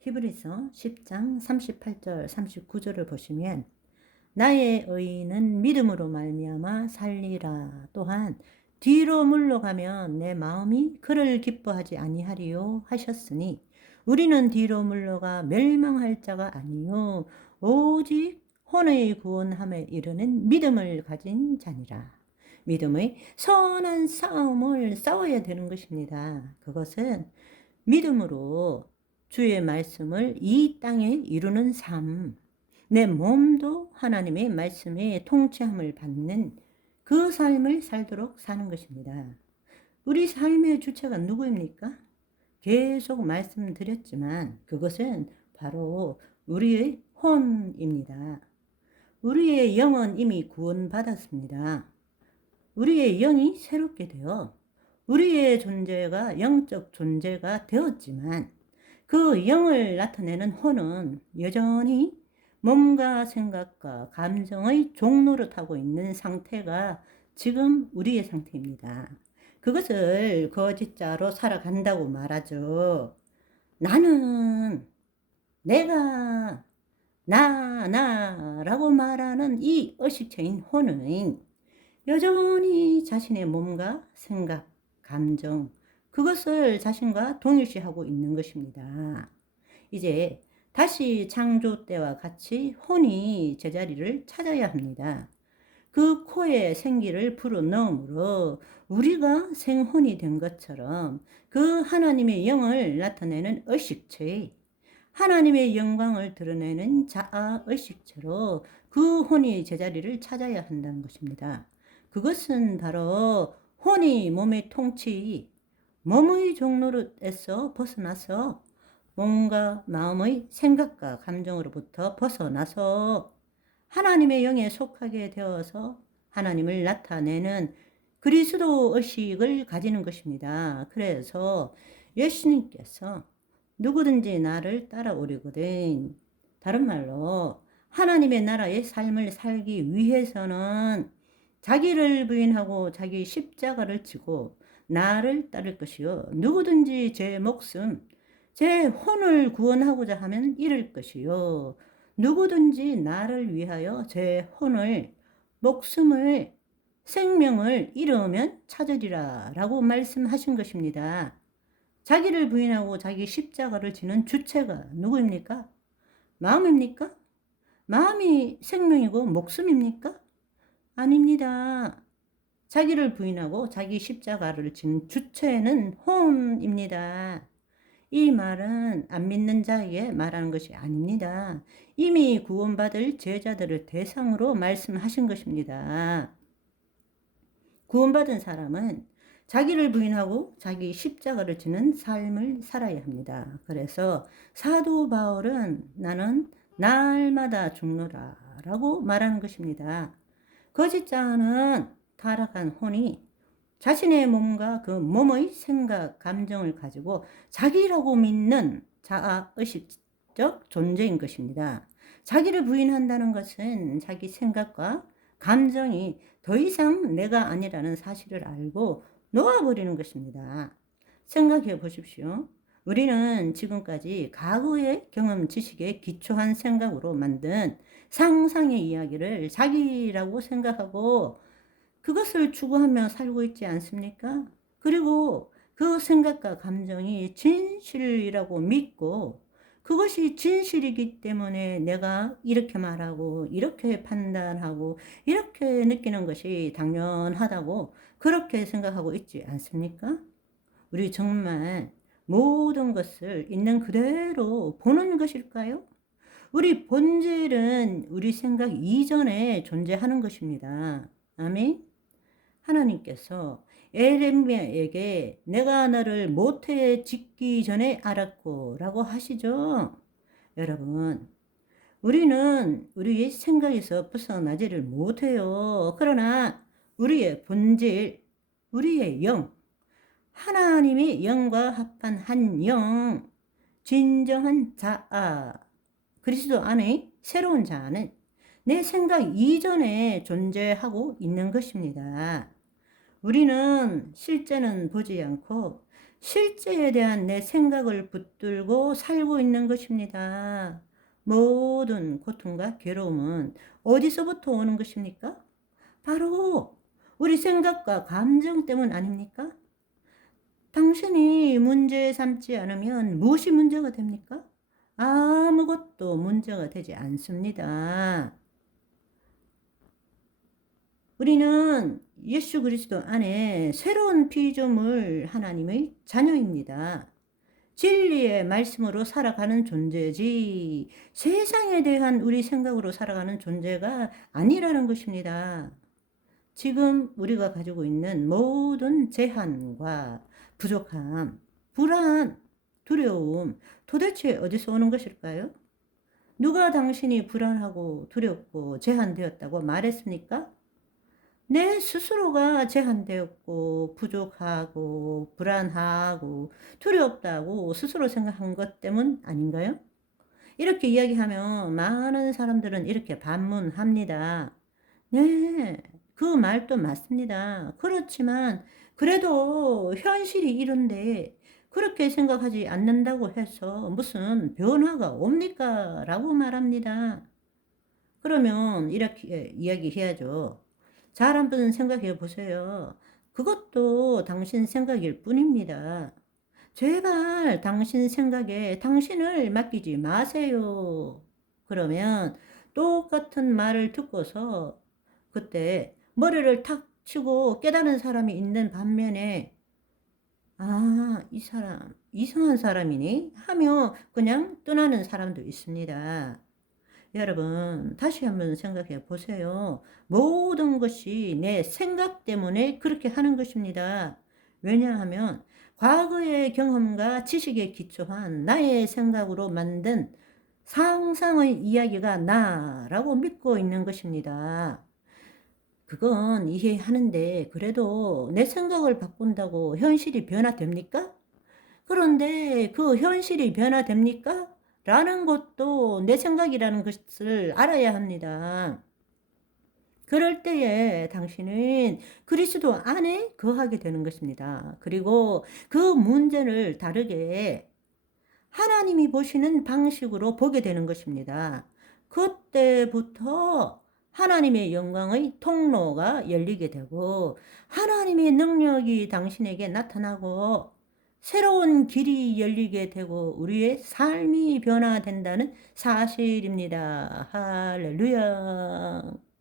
히브리서 10장 38절 39절을 보시면 나의 의인은 믿음으로 말미암아 살리라. 또한 뒤로 물러가면 내 마음이 그를 기뻐하지 아니하리요 하셨으니 우리는 뒤로 물러가 멸망할 자가 아니요 오직 혼의 구원함에 이르는 믿음을 가진 자니라. 믿음의 선한 싸움을 싸워야 되는 것입니다. 그것은 믿음으로 주의 말씀을 이 땅에 이루는 삶, 내 몸도 하나님의 말씀에 통치함을 받는 그 삶을 살도록 사는 것입니다. 우리 삶의 주체가 누구입니까? 계속 말씀드렸지만 그것은 바로 우리의 혼입니다. 우리의 영은 이미 구원받았습니다. 우리의 영이 새롭게 되어 우리의 존재가 영적 존재가 되었지만 그 영을 나타내는 혼은 여전히 몸과 생각과 감정의 종노릇하고 있는 상태가 지금 우리의 상태입니다. 그것을 거짓자로 살아간다고 말하죠. 나는, 내가, 나라고 말하는 이 의식체인 혼은 여전히 자신의 몸과 생각, 감정, 그것을 자신과 동일시하고 있는 것입니다. 이제 다시 창조 때와 같이 혼이 제자리를 찾아야 합니다. 그 코에 생기를 불어넣음으로 우리가 생혼이 된 것처럼 그 하나님의 영을 나타내는 의식체, 하나님의 영광을 드러내는 자아 의식체로 그 혼이 제자리를 찾아야 한다는 것입니다. 그것은 바로 혼이 몸의 통치, 몸의 종노릇에서 벗어나서 몸과 마음의 생각과 감정으로부터 벗어나서 하나님의 영에 속하게 되어서 하나님을 나타내는 그리스도 의식을 가지는 것입니다. 그래서 예수님께서 누구든지 나를 따라오려거든, 다른 말로 하나님의 나라의 삶을 살기 위해서는 자기를 부인하고 자기 십자가를 지고 나를 따를 것이요 누구든지 제 목숨, 제 혼을 구원하고자 하면 잃을 것이요 누구든지 나를 위하여 제 혼을, 목숨을, 생명을 잃으면 찾으리라 라고 말씀하신 것입니다. 자기를 부인하고 자기 십자가를 지는 주체가 누구입니까? 마음입니까? 마음이 생명이고 목숨입니까? 아닙니다. 자기를 부인하고 자기 십자가를 지는 주체는 혼입니다. 이 말은 안 믿는 자에게 말하는 것이 아닙니다. 이미 구원받을 제자들을 대상으로 말씀하신 것입니다. 구원받은 사람은 자기를 부인하고 자기 십자가를 지는 삶을 살아야 합니다. 그래서 사도 바울은 나는 날마다 죽노라 라고 말하는 것입니다. 거짓자는 타락한 혼이 자신의 몸과 그 몸의 생각, 감정을 가지고 자기라고 믿는 자아의식적 존재인 것입니다. 자기를 부인한다는 것은 자기 생각과 감정이 더 이상 내가 아니라는 사실을 알고 놓아버리는 것입니다. 생각해 보십시오. 우리는 지금까지 과거의 경험 지식에 기초한 생각으로 만든 상상의 이야기를 자기라고 생각하고 그것을 추구하며 살고 있지 않습니까? 그리고 그 생각과 감정이 진실이라고 믿고 그것이 진실이기 때문에 내가 이렇게 말하고 이렇게 판단하고 이렇게 느끼는 것이 당연하다고 그렇게 생각하고 있지 않습니까? 우리 정말 모든 것을 있는 그대로 보는 것일까요? 우리 본질은 우리 생각 이전에 존재하는 것입니다. 아멘. 하나님께서 에레미야에게 내가 너를 모태에 짓기 전에 알았고 라고 하시죠. 여러분, 우리는 우리의 생각에서 벗어나지를 못해요. 그러나 우리의 본질, 우리의 영, 하나님의 영과 합한 한 영, 진정한 자아, 그리스도 안의 새로운 자아는 내 생각 이전에 존재하고 있는 것입니다. 우리는 실제는 보지 않고 실제에 대한 내 생각을 붙들고 살고 있는 것입니다. 모든 고통과 괴로움은 어디서부터 오는 것입니까? 바로 우리 생각과 감정 때문 아닙니까? 당신이 문제 삼지 않으면 무엇이 문제가 됩니까? 아무것도 문제가 되지 않습니다. 우리는 예수 그리스도 안에 새로운 피조물 하나님의 자녀입니다. 진리의 말씀으로 살아가는 존재지 세상에 대한 우리 생각으로 살아가는 존재가 아니라는 것입니다. 지금 우리가 가지고 있는 모든 제한과 부족함, 불안, 두려움, 도대체 어디서 오는 것일까요? 누가 당신이 불안하고 두렵고 제한되었다고 말했습니까? 내 스스로가 제한되었고 부족하고 불안하고 두렵다고 스스로 생각한 것 때문 아닌가요? 이렇게 이야기하면 많은 사람들은 이렇게 반문합니다. 네, 그 말도 맞습니다. 그렇지만 그래도 현실이 이런데 그렇게 생각하지 않는다고 해서 무슨 변화가 옵니까? 라고 말합니다. 그러면 이렇게 이야기해야죠. 잘 한번 생각해 보세요. 그것도 당신 생각일 뿐입니다. 제발 당신 생각에 당신을 맡기지 마세요. 그러면 똑같은 말을 듣고서 그때 머리를 탁 치고 깨달은 사람이 있는 반면에 아, 이 사람 이상한 사람이니? 하며 그냥 떠나는 사람도 있습니다. 여러분, 다시 한번 생각해 보세요. 모든 것이 내 생각 때문에 그렇게 하는 것입니다. 왜냐하면 과거의 경험과 지식에 기초한 나의 생각으로 만든 상상의 이야기가 나라고 믿고 있는 것입니다. 그건 이해하는데 그래도 내 생각을 바꾼다고 현실이 변화됩니까? 그런데 그 현실이 변화됩니까? 라는 것도 내 생각이라는 것을 알아야 합니다. 그럴 때에 당신은 그리스도 안에 거하게 되는 것입니다. 그리고 그 문제를 다르게 하나님이 보시는 방식으로 보게 되는 것입니다. 그때부터 하나님의 영광의 통로가 열리게 되고 하나님의 능력이 당신에게 나타나고 새로운 길이 열리게 되고 우리의 삶이 변화된다는 사실입니다. 할렐루야.